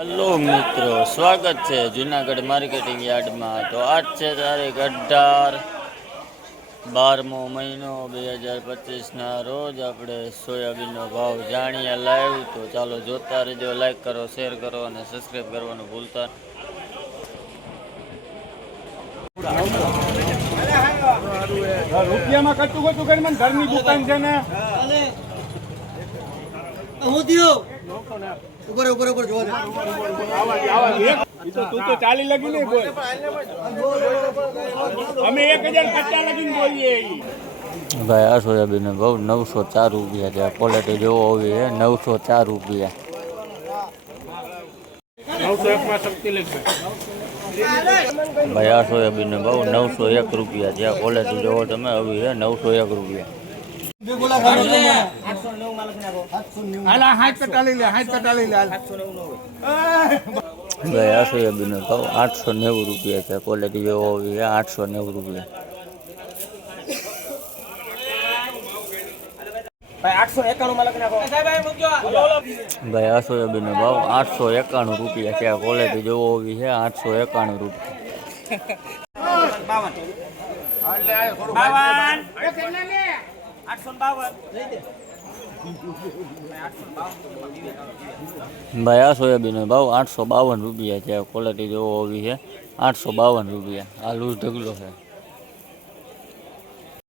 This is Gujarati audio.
હલો મિત્રો, સ્વાગત છે જુનાગઢ માર્કેટિંગ યાર્ડમાં. તો આજ છે તારીખ 18/12મો મહિનો 2025ના રોજ આપણે સોયાબીનનો ભાવ જાણીએ લાઈવ. તો ચાલો જોતા રહેજો, લાઈક કરો, શેર કરો અને સબસ્ક્રાઈબ કરવાનું ભૂલતા. રૂપિયામાં કટું કટું કરી મને ઘરની દુકાન છે ને હું થયો ઉપર ઉપર ઉપર જોવા તું તો ચાલી લગી નહીં બોલ. અમે 1000 કટ્ટા લગીને બોલીએ. ભાઈ આ સોયાબીનનો ભાવ 904 રૂપિયા છે. ક્વોલિટી જોવો હોવી છે 904 રૂપિયા. 901 માં શક્તિ લખી ભાઈ આ સોયાબીનનો ભાવ 901 રૂપિયા છે. ક્વોલિટી જોવો તમે આવી છે 901 રૂપિયા. હાલા 60 કટ્ટા લઈ લે, 60 કટ્ટા લઈ લે. ભાઈ આ સોયાબીનનો ભાવ 890 રૂપિયા છે. ક્વોલિટી જોવો હોવી છે 890 રૂપિયા. ભાઈ આ સોયાબીનનો ભાવ 891 રૂપિયા છે. ક્વોલિટી જોવો હોવી છે 891 રૂપિયા. ભાઈ આ સોયાબીનનો ભાવ 852 રૂપિયા છે. ક્વોલિટી જોવો હોવી છે 852 રૂપિયા. આ લૂઝ ઢગલો છે.